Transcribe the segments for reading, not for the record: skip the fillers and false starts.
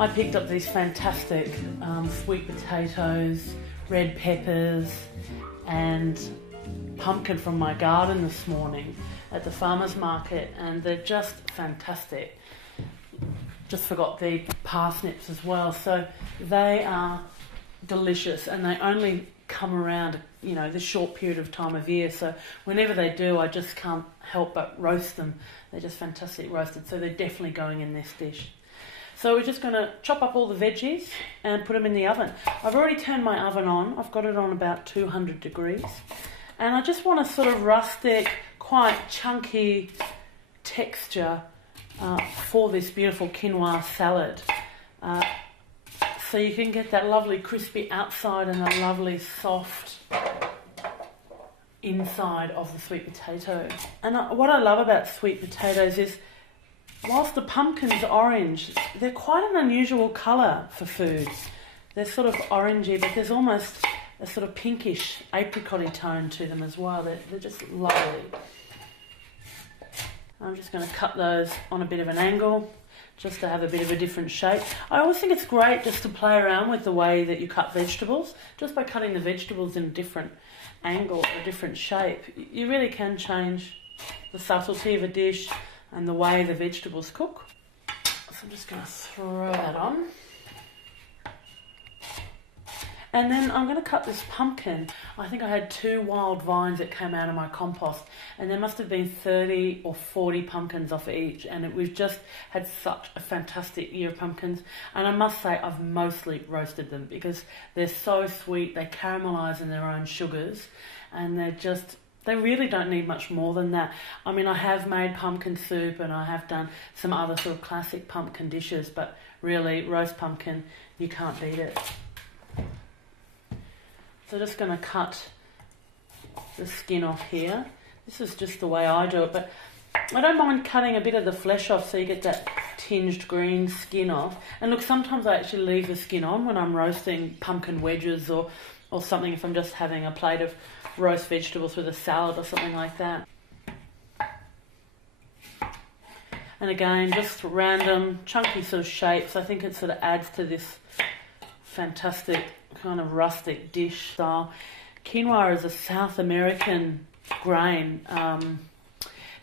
I picked up these fantastic sweet potatoes, red peppers and pumpkin from my garden this morning at the farmer's market, and they're just fantastic. Just forgot the parsnips as well, so they are delicious, and they only come around, you know, this short period of time of year, so whenever they do I just can't help but roast them. They're just fantastic roasted, so they're definitely going in this dish. So we're just going to chop up all the veggies and put them in the oven. I've already turned my oven on. I've got it on about 200 degrees. And I just want a sort of rustic, quite chunky texture for this beautiful quinoa salad. So you can get that lovely crispy outside and a lovely soft inside of the sweet potato. And what I love about sweet potatoes is, whilst the pumpkin's orange, they're quite an unusual colour for food. They're sort of orangey, but there's almost a sort of pinkish apricot-y tone to them as well. They're just lovely. I'm just going to cut those on a bit of an angle, just to have a bit of a different shape. I always think it's great just to play around with the way that you cut vegetables. Just by cutting the vegetables in a different angle, a different shape, you really can change the subtlety of a dish and the way the vegetables cook. So I'm just going to throw that on. And then I'm going to cut this pumpkin. I think I had 2 wild vines that came out of my compost, and there must have been 30 or 40 pumpkins off each, and we've just had such a fantastic year of pumpkins. And I must say I've mostly roasted them because they're so sweet, they caramelise in their own sugars, and they really don't need much more than that. I mean, I have made pumpkin soup and I have done some other sort of classic pumpkin dishes, but really, roast pumpkin, you can't beat it. So just going to cut the skin off here. This is just the way I do it, but I don't mind cutting a bit of the flesh off so you get that tinged green skin off. And look, sometimes I actually leave the skin on when I'm roasting pumpkin wedges or something, if I'm just having a plate of roast vegetables with a salad or something like that. And again, just random chunky sort of shapes. I think it sort of adds to this fantastic kind of rustic dish style. Quinoa is a South American grain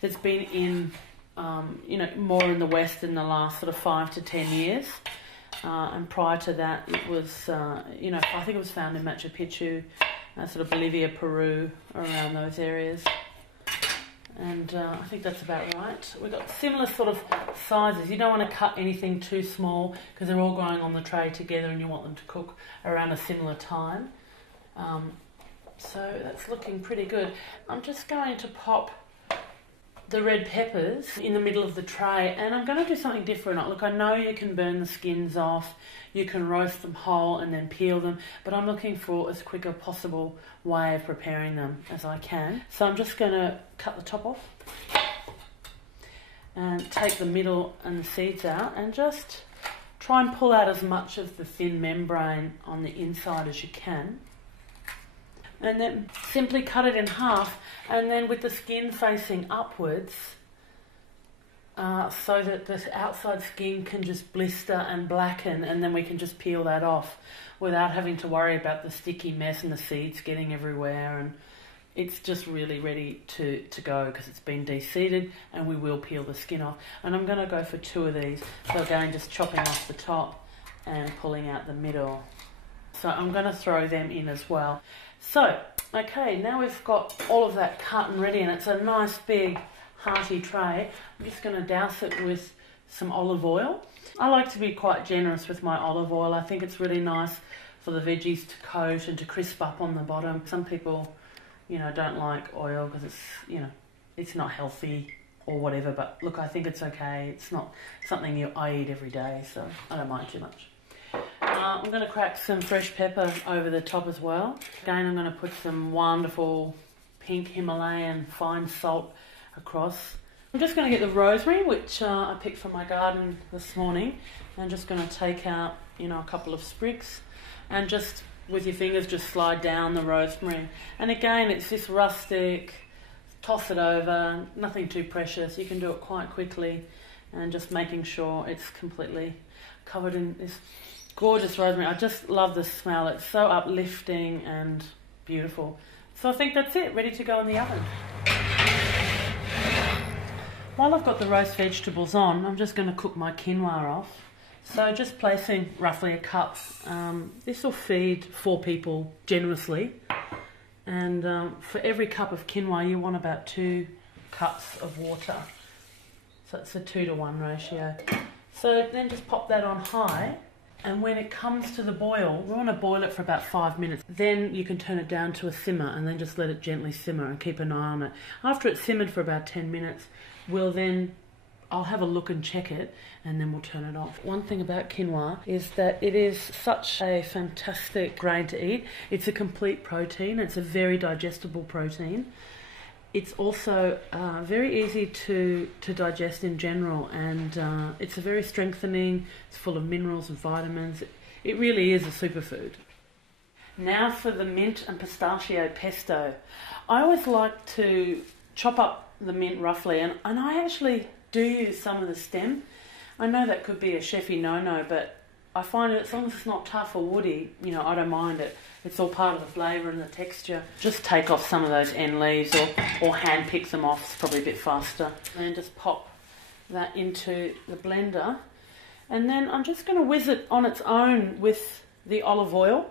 that's been in, more in the West in the last sort of 5 to 10 years. And prior to that, it was, I think it was found in Machu Picchu, sort of Bolivia, Peru, around those areas. And I think that's about right. We've got similar sort of sizes. You don't want to cut anything too small because they're all going on the tray together and you want them to cook around a similar time. So that's looking pretty good. I'm just going to pop the red peppers in the middle of the tray, and I'm going to do something different. Look, I know you can burn the skins off, you can roast them whole and then peel them, but I'm looking for as quick a possible way of preparing them as I can. So I'm just going to cut the top off and take the middle and the seeds out and just try and pull out as much of the thin membrane on the inside as you can. And then simply cut it in half, and then with the skin facing upwards, so that the outside skin can just blister and blacken, and then we can just peel that off without having to worry about the sticky mess and the seeds getting everywhere. And it's just really ready to go because it's been de-seeded, and we will peel the skin off. And I'm going to go for 2 of these. So again, just chopping off the top and pulling out the middle. So I'm going to throw them in as well. So, okay, now we've got all of that cut and ready, and it's a nice big hearty tray. I'm just going to douse it with some olive oil. I like to be quite generous with my olive oil. I think it's really nice for the veggies to coat and to crisp up on the bottom. Some people, don't like oil because it's not healthy or whatever, but look, I think it's okay. It's not something I eat every day, so I don't mind too much. I'm going to crack some fresh pepper over the top as well. Again, I'm going to put some wonderful pink Himalayan fine salt across. I'm just going to get the rosemary, which I picked from my garden this morning. I'm just going to take out, a couple of sprigs, and just with your fingers just slide down the rosemary. And again, it's this rustic, toss it over, nothing too precious. You can do it quite quickly and just making sure it's completely covered in this gorgeous rosemary. I just love the smell. It's so uplifting and beautiful. So I think that's it, ready to go in the oven. While I've got the roast vegetables on, I'm just going to cook my quinoa off. So just placing roughly a cup. This will feed 4 people generously. And for every cup of quinoa, you want about 2 cups of water. So it's a 2-to-1 ratio. So then just pop that on high. And when it comes to the boil, we want to boil it for about 5 minutes. Then you can turn it down to a simmer and then just let it gently simmer and keep an eye on it. After it's simmered for about 10 minutes, I'll have a look and check it, and then we'll turn it off. One thing about quinoa is that it is such a fantastic grain to eat. It's a complete protein. It's a very digestible protein. It's also very easy to digest in general, and it's a very strengthening. It's full of minerals and vitamins. It really is a superfood. Now for the mint and pistachio pesto. I always like to chop up the mint roughly, and I actually do use some of the stem. I know that could be a chefy no-no, but I find that as long as it's not tough or woody, I don't mind it. It's all part of the flavour and the texture. Just take off some of those end leaves or hand pick them off. It's probably a bit faster. And then just pop that into the blender. And then I'm just going to whiz it on its own with the olive oil.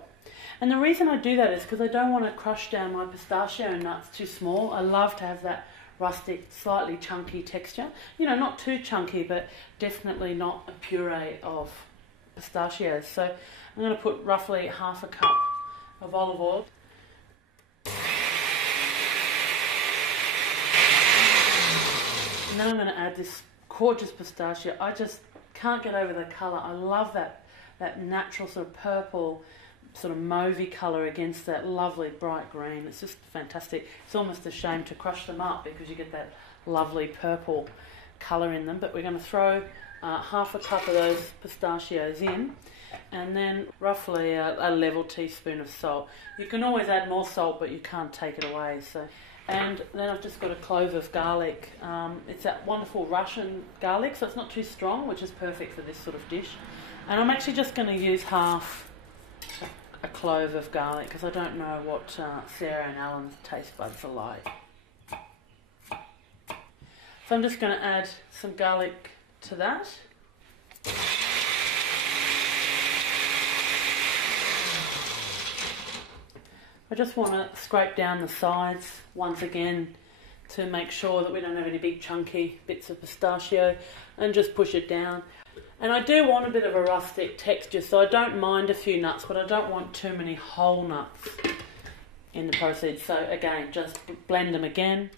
And the reason I do that is because I don't want to crush down my pistachio nuts too small. I love to have that rustic, slightly chunky texture. Not too chunky, but definitely not a puree of pistachios. So I'm going to put roughly half a cup of olive oil. And then I'm going to add this gorgeous pistachio. I just can't get over the colour. I love that natural sort of purple, sort of mauvey colour against that lovely bright green. It's just fantastic. It's almost a shame to crush them up because you get that lovely purple colour in them. But we're going to throw half a cup of those pistachios in, and then roughly a level teaspoon of salt. You can always add more salt, but you can't take it away. And then I've just got a clove of garlic. It's that wonderful Russian garlic, so it's not too strong, which is perfect for this sort of dish. And I'm actually just going to use half a clove of garlic because I don't know what Sarah and Alan's taste buds are like. So I'm just going to add some garlic to that. I just want to scrape down the sides once again to make sure that we don't have any big chunky bits of pistachio, and just push it down. And I do want a bit of a rustic texture, so I don't mind a few nuts, but I don't want too many whole nuts in the process. So again, just blend them again.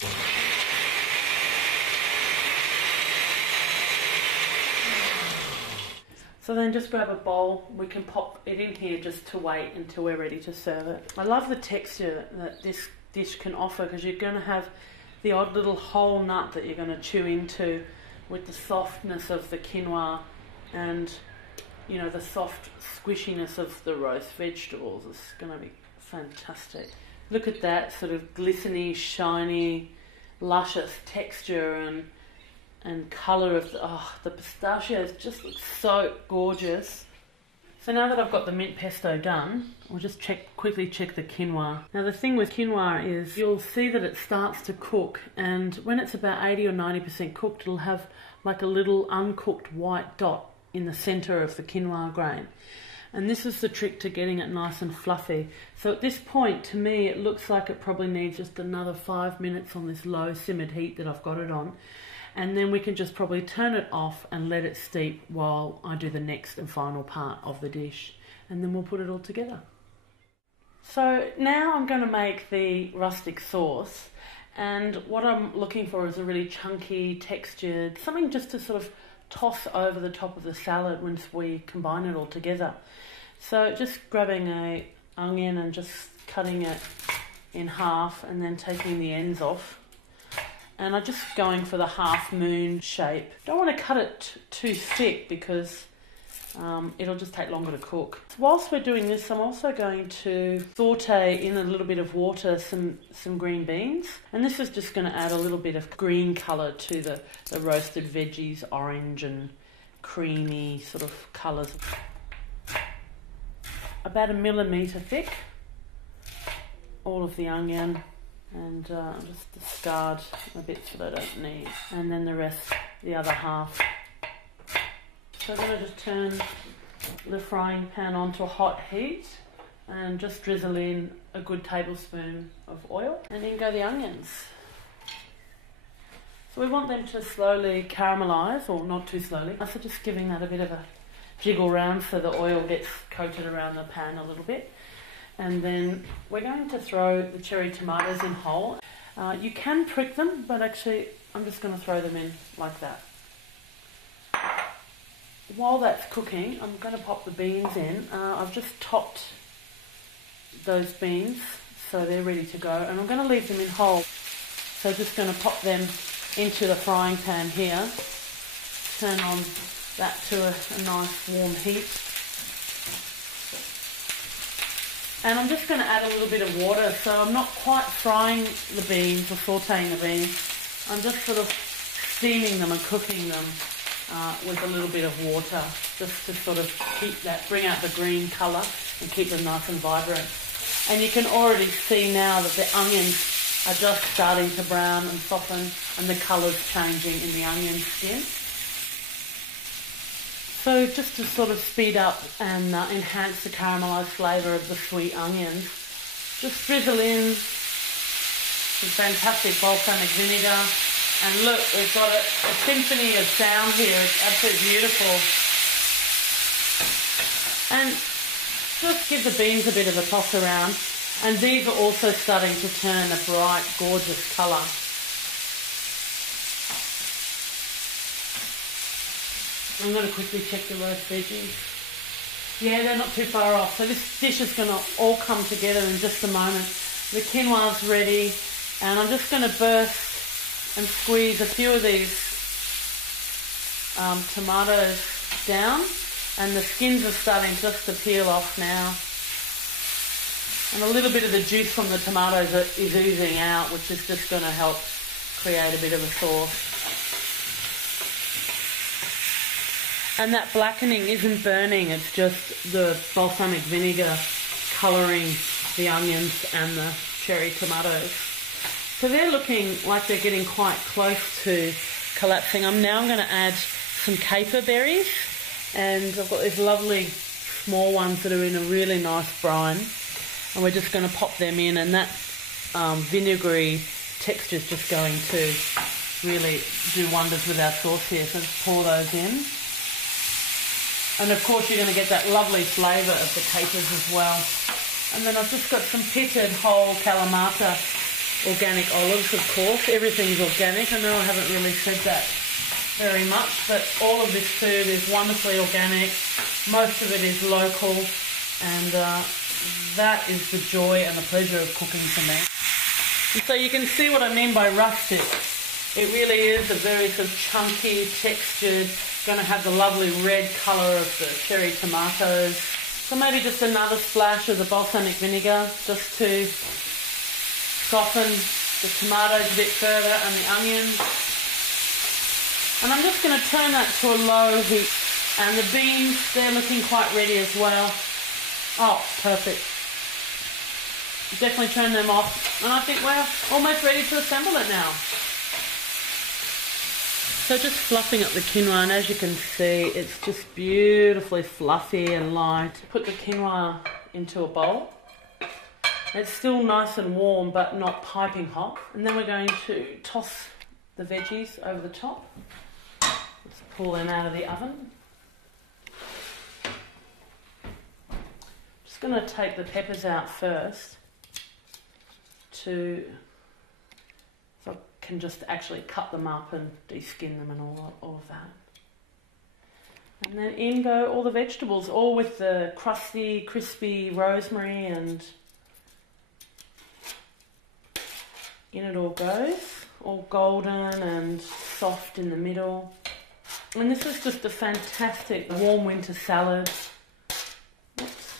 So then just grab a bowl. We can pop it in here just to wait until we're ready to serve it. I love the texture that this dish can offer because you're going to have the odd little whole nut that you're going to chew into with the softness of the quinoa and, the soft squishiness of the roast vegetables. It's going to be fantastic. Look at that sort of glistening, shiny, luscious texture and colour of the pistachios just look so gorgeous. So now that I've got the mint pesto done, I'll just quickly check the quinoa. Now the thing with quinoa is you'll see that it starts to cook, and when it's about 80 or 90% cooked, it'll have like a little uncooked white dot in the centre of the quinoa grain. And this is the trick to getting it nice and fluffy. So at this point, to me, it looks like it probably needs just another 5 minutes on this low simmered heat that I've got it on. And then we can just probably turn it off and let it steep while I do the next and final part of the dish. And then we'll put it all together. So now I'm going to make the rustic sauce. And what I'm looking for is a really chunky, textured, something just to sort of toss over the top of the salad once we combine it all together. So just grabbing an onion and just cutting it in half and then taking the ends off. And I'm just going for the half moon shape. Don't want to cut it too thick because it'll just take longer to cook. Whilst we're doing this, I'm also going to saute in a little bit of water some green beans, and this is just going to add a little bit of green colour to the roasted veggies, orange and creamy sort of colours. About 1 millimetre thick, all of the onion, and just discard the bits that I don't need, and then the rest, the other half. So I'm going to just turn the frying pan onto a hot heat and just drizzle in a good tablespoon of oil, and in go the onions. So we want them to slowly caramelise, or not too slowly, so just giving that a bit of a jiggle round so the oil gets coated around the pan a little bit. And then we're going to throw the cherry tomatoes in whole. You can prick them, but actually I'm just going to throw them in like that. While that's cooking, I'm going to pop the beans in. I've just topped those beans so they're ready to go, and I'm going to leave them in whole. So just going to pop them into the frying pan here. Turn on that to a nice warm heat. And I'm just going to add a little bit of water, so I'm not quite frying the beans or sauteing the beans. I'm just sort of steaming them and cooking them with a little bit of water, just to sort of bring out the green colour and keep them nice and vibrant. And you can already see now that the onions are just starting to brown and soften, and the colour's changing in the onion skin. So just to sort of speed up and enhance the caramelised flavour of the sweet onions, just drizzle in some fantastic balsamic vinegar. And look, we've got a symphony of sound here. It's absolutely beautiful. And just give the beans a bit of a toss around. And these are also starting to turn a bright, gorgeous colour. I'm going to quickly check the roast veggies. Yeah, they're not too far off. So this dish is going to all come together in just a moment. The quinoa's ready, and I'm just going to burst and squeeze a few of these tomatoes down, and the skins are starting just to peel off now. And a little bit of the juice from the tomatoes is oozing out, which is just going to help create a bit of a sauce. And that blackening isn't burning, it's just the balsamic vinegar colouring the onions and the cherry tomatoes. So they're looking like they're getting quite close to collapsing. I'm now going to add some caper berries, and I've got these lovely small ones that are in a really nice brine, and we're just going to pop them in, and that vinegary texture is just going to really do wonders with our sauce here. So just pour those in. And of course you're going to get that lovely flavour of the capers as well. And then I've just got some pitted whole Kalamata organic olives, of course. Everything's organic. I know I haven't really said that very much, but all of this food is wonderfully organic. Most of it is local, and that is the joy and the pleasure of cooking for me. And so you can see what I mean by rustic. It really is a very sort of chunky, textured, going to have the lovely red colour of the cherry tomatoes. So maybe just another splash of the balsamic vinegar just to soften the tomatoes a bit further and the onions. And I'm just going to turn that to a low heat. And the beans, they're looking quite ready as well. Oh, perfect. Definitely turn them off. And I think we're almost ready to assemble it now. So just fluffing up the quinoa, and as you can see, it's just beautifully fluffy and light. Put the quinoa into a bowl. It's still nice and warm, but not piping hot. And then we're going to toss the veggies over the top. Let's pull them out of the oven. Just going to take the peppers out first to... so I can just actually cut them up and de-skin them and all of that. And then in go all the vegetables, all with the crusty, crispy rosemary, and in it all goes. All golden and soft in the middle. And this is just a fantastic warm winter salad. Oops.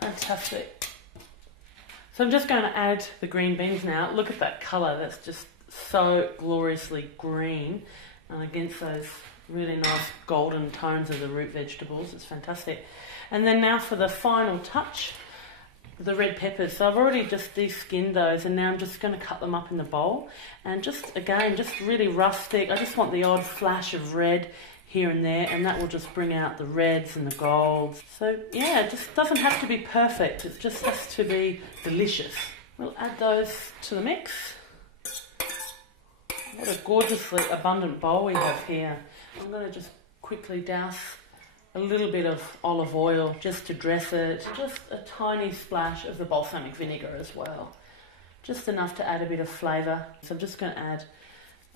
Fantastic. So I'm just going to add the green beans now. Look at that colour, that's just so gloriously green, and against those really nice golden tones of the root vegetables, it's fantastic. And then now for the final touch, the red peppers. So I've already just de-skinned those, and now I'm just going to cut them up in the bowl, and just again, just really rustic. I just want the odd flash of red here and there, and that will just bring out the reds and the golds. So yeah, it just doesn't have to be perfect, it just has to be delicious. We'll add those to the mix. What a gorgeously abundant bowl we have here. I'm going to just quickly douse a little bit of olive oil just to dress it. Just a tiny splash of the balsamic vinegar as well. Just enough to add a bit of flavour. So I'm just going to add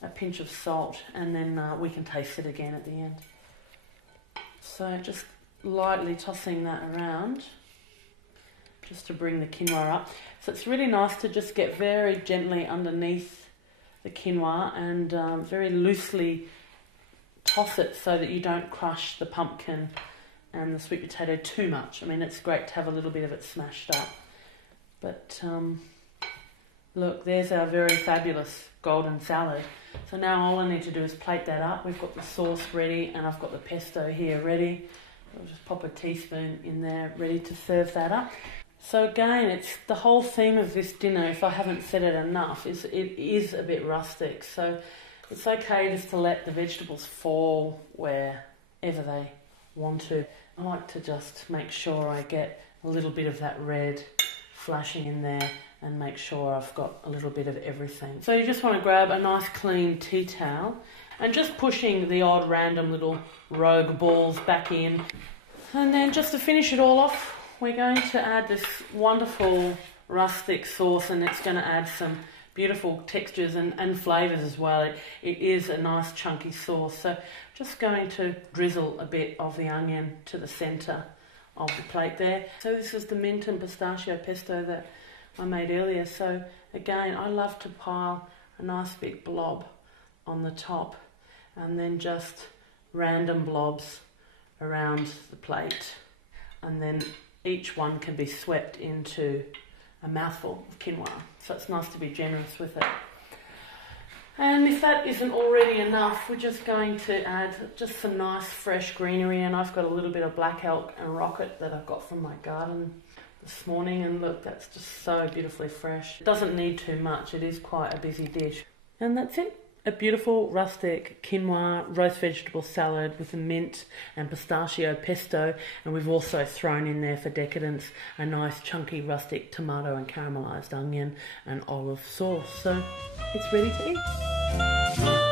a pinch of salt, and then we can taste it again at the end. So just lightly tossing that around just to bring the quinoa up. So it's really nice to just get very gently underneath the quinoa and very loosely toss it so that you don't crush the pumpkin and the sweet potato too much. I mean, it's great to have a little bit of it smashed up. But look, there's our very fabulous golden salad. So now all I need to do is plate that up. We've got the sauce ready, and I've got the pesto here ready. I'll just pop a teaspoon in there, ready to serve that up. So again, it's the whole theme of this dinner, if I haven't said it enough, is it is a bit rustic. So it's okay just to let the vegetables fall wherever they want to. I like to just make sure I get a little bit of that red flashing in there, and make sure I've got a little bit of everything. So you just want to grab a nice clean tea towel and just pushing the odd random little rogue balls back in. And then just to finish it all off, we're going to add this wonderful rustic sauce, and it's going to add some beautiful textures and flavours as well. It is a nice chunky sauce. So just going to drizzle a bit of the onion to the centre of the plate there. So this is the mint and pistachio pesto that I made earlier. So again, I love to pile a nice big blob on the top, and then just random blobs around the plate, and then each one can be swept into a mouthful of quinoa. So it's nice to be generous with it. And if that isn't already enough, we're just going to add just some nice fresh greenery, and I've got a little bit of black elk and rocket that I've got from my garden this morning, and look, that's just so beautifully fresh. It doesn't need too much, it is quite a busy dish. And that's it. A beautiful rustic quinoa roast vegetable salad with a mint and pistachio pesto, and we've also thrown in there for decadence a nice chunky rustic tomato and caramelised onion and olive sauce. So it's ready to eat.